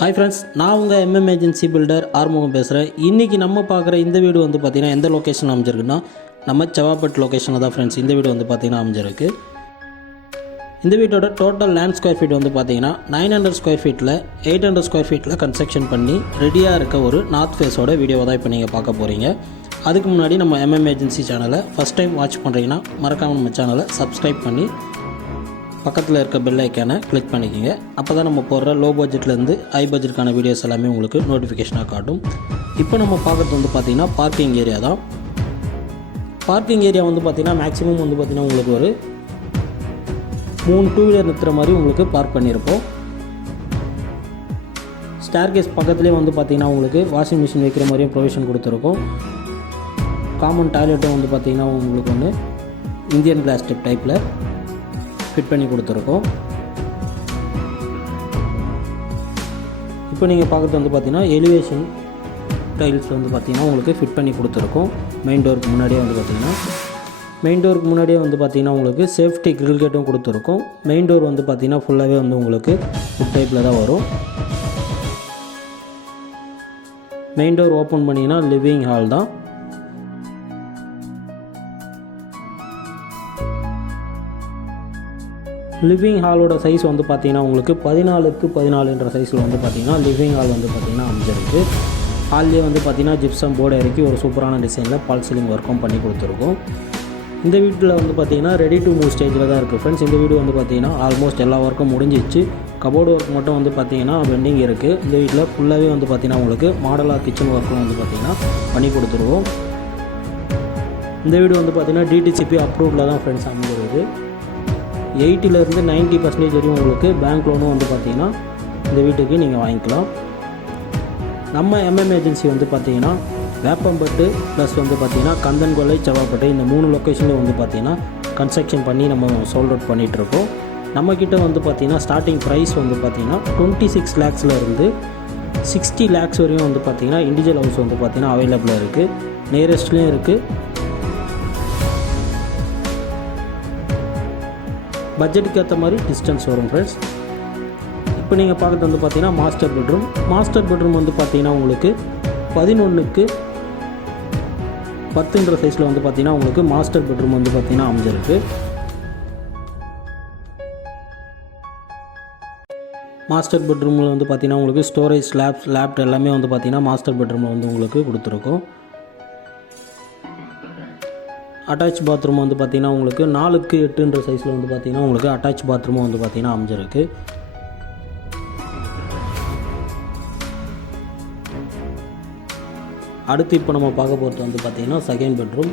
Hi friends, நான் உங்கள் MM agency filter Arumugam பேசுகிறேன். இன்றைக்கி நம்ம பார்க்குற இந்த வீடு வந்து பார்த்திங்கன்னா எந்த லொக்கேஷன் அமைஞ்சிருக்குன்னா நம்ம செவ்வாப்பேட் லொக்கேஷனில் தான் ஃப்ரெண்ட்ஸ் இந்த வீடு வந்து பார்த்திங்கன்னா அமைஞ்சிருக்கு. இந்த வீட்டோட டோட்டல் லேண்ட் ஸ்கொயர் ஃபீட் வந்து பார்த்திங்கன்னா 900 ஸ்கொயர் ஃபீட்டில் 800 ஸ்கொயர் ஃபீட்டில் கன்ஸ்ட்ரக்ஷன் பண்ணி ரெடியாக இருக்க ஒரு நார்த் ஃபேஸோட வீடியோவை தான் இப்போ நீங்கள் பார்க்க போகிறீங்க. அதுக்கு முன்னாடி நம்ம எம்எம் ஏஜென்சி சேனலை ஃபஸ்ட் டைம் வாட்ச் பண்ணுறீங்கன்னா மறக்காமல் நம்ம சேனலை சப்ஸ்கிரைப் பண்ணி பக்கத்தில் இருக்க பெல் ஐக்கானை கிளிக் பண்ணிக்கோங்க. அப்போ தான் நம்ம போடுற லோ பட்ஜெட்லேருந்து ஹை பட்ஜெட்டுக்கான வீடியோஸ் எல்லாமே உங்களுக்கு நோட்டிஃபிகேஷனாக காட்டும். இப்போ நம்ம பார்க்குறது வந்து பார்த்திங்கன்னா பார்க்கிங் ஏரியா தான். பார்க்கிங் ஏரியா வந்து பார்த்திங்கன்னா மேக்ஸிமம் வந்து பார்த்திங்கன்னா உங்களுக்கு ஒரு 3 டூ வீலர் நிறுத்துற மாதிரி உங்களுக்கு பார்க் பண்ணியிருப்போம். ஸ்டேர்கேஸ் பக்கத்துலேயே வந்து பார்த்திங்கன்னா உங்களுக்கு வாஷிங் மிஷின் வைக்கிற மாதிரியும் ப்ரொவிஷன் கொடுத்துருக்கோம். காமன் டாய்லெட்டும் வந்து பார்த்திங்கன்னா உங்களுக்கு வந்து இந்தியன் கிளாஸ் ஸ்டெப் டைப்பில் ஃபிட் பண்ணி கொடுத்துருக்கோம். இப்போ நீங்கள் பார்க்குறது வந்து பார்த்திங்கன்னா எலிவேஷன் டைல்ஸ் வந்து பார்த்திங்கன்னா உங்களுக்கு ஃபிட் பண்ணி கொடுத்துருக்கோம். மெயின் டோருக்கு முன்னாடியே வந்து பார்த்திங்கன்னா உங்களுக்கு சேஃப்டி கிரில் கேட்டும் கொடுத்துருக்கோம். மெயின் டோர் வந்து பார்த்திங்கன்னா ஃபுல்லாகவே வந்து உங்களுக்கு ஃபுட் டைப்பில் தான் வரும். மெயின் டோர் ஓப்பன் பண்ணிங்கன்னா லிவிங் ஹால் தான். லிவிங் ஹாலோட சைஸ் வந்து பார்த்திங்கன்னா உங்களுக்கு 14x14 சைஸில் வந்து பார்த்திங்கன்னா லிவிங் ஹால் வந்து பார்த்திங்கன்னா அமைஞ்சிருக்கு. ஹால்லேயே வந்து பார்த்திங்கன்னா ஜிப்சம் போர்டு இறக்கி ஒரு சூப்பரான டிசைனில் பால் சீலிங் ஒர்க்கும் பண்ணி கொடுத்துருக்கோம். இந்த வீட்டில் வந்து பார்த்திங்கன்னா ரெடி டு மூவ் ஸ்டேஜில் தான் இருக்குது ஃப்ரெண்ட்ஸ். இந்த வீடு வந்து பார்த்திங்கன்னா ஆல்மோஸ்ட் எல்லா ஒர்க்கும் முடிஞ்சிச்சு. கபோர்டு ஒர்க் மட்டும் வந்து பார்த்திங்கன்னா பெண்டிங் இருக்குது. இந்த வீட்டில் ஃபுல்லாகவே வந்து பார்த்திங்கன்னா உங்களுக்கு மாடலாக கிச்சன் ஒர்க்கும் வந்து பார்த்திங்கன்னா பண்ணி கொடுத்துருவோம். இந்த வீடு வந்து பார்த்திங்கன்னா டிடிசிபி அப்ரூவ்டில் தான் ஃப்ரெண்ட்ஸ் அமைஞ்சிருக்கு. 80% 90% வரையும் உங்களுக்கு பேங்க் லோனும் வந்து பார்த்திங்கன்னா இந்த வீட்டுக்கு நீங்கள் வாங்கிக்கலாம். நம்ம எம்எம் ஏஜென்சி வந்து பார்த்திங்கன்னா வேப்பம்பட்டு ப்ளஸ் வந்து பார்த்திங்கன்னா கந்தன்கொல்லை, செவ்வாப்பேட்டை இந்த 3 லொக்கேஷனில் வந்து பார்த்திங்கன்னா கன்ஸ்ட்ரக்ஷன் பண்ணி நம்ம சோல்ட் அவுட் பண்ணிகிட்ருக்கோம். நம்மக்கிட்ட வந்து பார்த்திங்கன்னா ஸ்டார்டிங் ப்ரைஸ் வந்து பார்த்திங்கன்னா 26 lakhsல இருந்து 60 lakhs வரையும் வந்து பார்த்திங்கன்னா இண்டிவிஜுவல் ஹவுஸ் வந்து பார்த்திங்கன்னா அவைலபிளாக இருக்குது. நியரஸ்ட்லேயும் இருக்குது, பட்ஜெட்டுக்கு ஏற்ற மாதிரி டிஸ்டன்ஸ் வரும் ஃப்ரெண்ட்ஸ். இப்போ நீங்கள் பார்க்குறது வந்து பார்த்திங்கன்னா மாஸ்டர் பெட்ரூம் வந்து பார்த்திங்கன்னா உங்களுக்கு 11x10 சைஸில் வந்து பார்த்திங்கன்னா உங்களுக்கு மாஸ்டர் பெட்ரூம் வந்து பார்த்திங்கன்னா அமைஞ்சிருக்கு. மாஸ்டர் பெட்ரூமில் வந்து பார்த்திங்கன்னா உங்களுக்கு ஸ்டோரேஜ் லேப்ட் எல்லாமே வந்து பார்த்திங்கன்னா மாஸ்டர் பெட்ரூமில் வந்து உங்களுக்கு கொடுத்துருக்கோம். அட்டாச் பாத்ரூம் வந்து பார்த்திங்கன்னா உங்களுக்கு 4x8 சைஸில் வந்து பார்த்திங்கன்னா உங்களுக்கு அட்டாச் பாத்ரூமும் வந்து பார்த்திங்கன்னா அமைஞ்சிருக்கு. அடுத்து இப்போ நம்ம பார்க்க போகிறது வந்து பார்த்திங்கன்னா செகண்ட் பெட்ரூம்.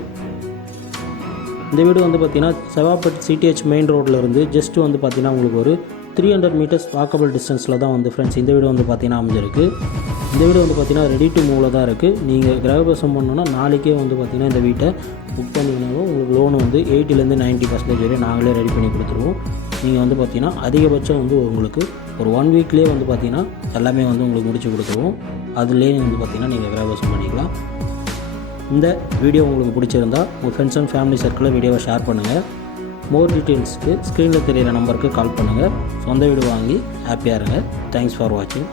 இந்த வீடு வந்து பார்த்திங்கன்னா செவ்வாப்பேட் சிடிஹெச் மெயின் ரோட்லேருந்து ஜஸ்ட்டு வந்து பார்த்திங்கன்னா உங்களுக்கு ஒரு 300 மீட்டர்ஸ் வாக்கபிள் டிஸ்டன்ஸில் தான் வந்து ஃப்ரெண்ட்ஸ் இந்த வீடு வந்து பார்த்திங்கன்னா அமைஞ்சிருக்கு. இந்த வீடு வந்து பார்த்திங்கன்னா ரெடி டு மூவில் தான் இருக்குது. நீங்கள் கிரகபிரவேசம் பண்ணோன்னா நாளைக்கே வந்து பார்த்திங்கன்னா இந்த வீட்டை புக் பண்ணிங்கனாலும் உங்களுக்கு லோன் வந்து 80% 90% வரை நாங்களே ரெடி பண்ணி கொடுத்துருவோம். நீங்கள் வந்து பார்த்திங்கன்னா அதிகபட்சம் வந்து உங்களுக்கு ஒரு 1 வீக்லேயே வந்து பார்த்திங்கன்னா எல்லாமே வந்து உங்களுக்கு முடிச்சு கொடுத்துருவோம். அதுலேயே வந்து பார்த்திங்கன்னா நீங்கள் கிரகபிரவேசம் பண்ணிக்கலாம். இந்த வீடியோ உங்களுக்கு பிடிச்சிருந்தா உங்கள் ஃப்ரெண்ட்ஸ் அண்ட் ஃபேமிலி சர்க்கிளில் வீடியோவை ஷேர் பண்ணுங்கள். மோர் டீட்டெயில்ஸ்க்கு ஸ்க்ரீனில் தெரியிற நம்பருக்கு கால் பண்ணுங்கள். சொந்த வீடு வாங்கி ஹாப்பியாக இருங்க. தேங்க்ஸ் ஃபார் வாட்சிங்.